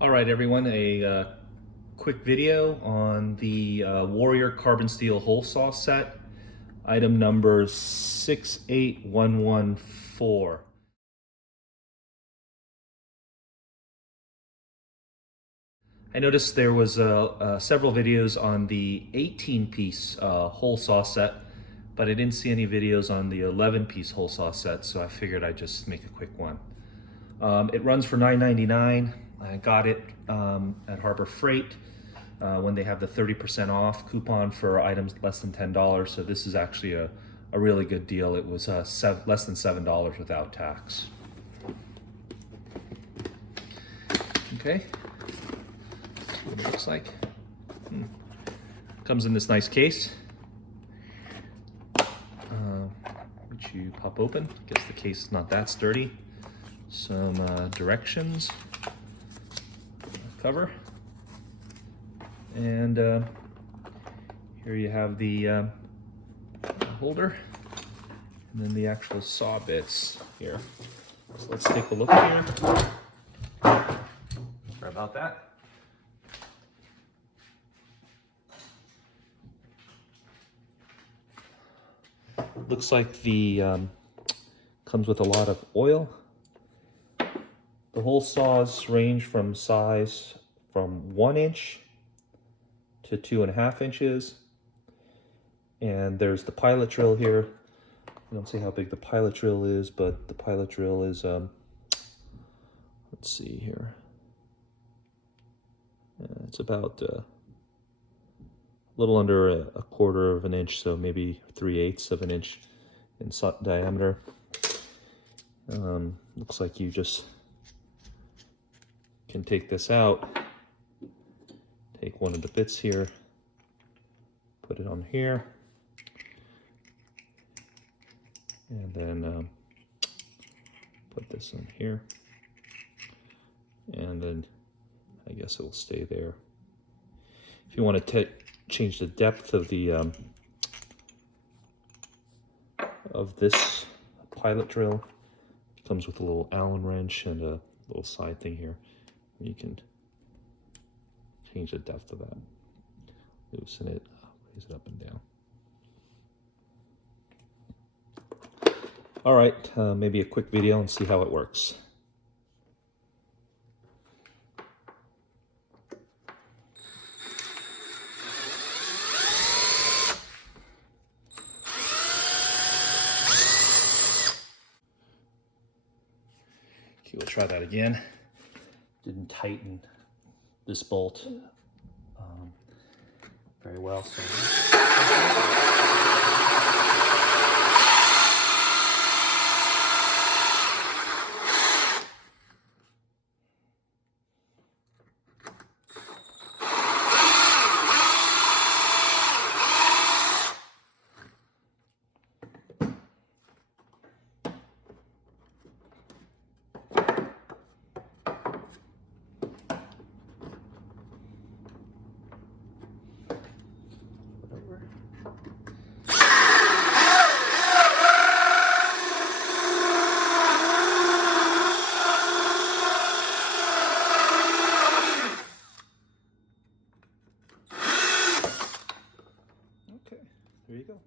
All right, everyone, a quick video on the Warrior Carbon Steel Hole Saw set, item number 68114. I noticed there was several videos on the 18-piece hole saw set, but I didn't see any videos on the 11-piece hole saw set, so I figured I'd just make a quick one. It runs for $9.99. I got it at Harbor Freight when they have the 30% off coupon for items less than $10. So this is actually a really good deal. It was less than $7 without tax. Okay, that's what it looks like. Comes in this nice case, which you pop open. Guess the case is not that sturdy. Some directions, cover, and here you have the holder, and then the actual saw bits here. So let's take a look here. Sorry about that. Looks like the comes with a lot of oil. The hole saws range from size from 1 inch to 2.5 inches. And there's the pilot drill here. I don't see how big the pilot drill is, but the pilot drill is, let's see here. It's about a little under a 1/4 of an inch, so maybe 3/8 of an inch in diameter. Looks like you just can take this out, take one of the bits here, put it on here, and then put this in here, and then I guess it will stay there. If you want to change the depth of the of this pilot drill, it comes with a little Allen wrench and a little side thing here. You can change the depth of that, loosen it, raise it up and down. All right, maybe a quick video and see how it works. Okay, we'll try that again. Didn't tighten this bolt very well. So. Okay, there you go.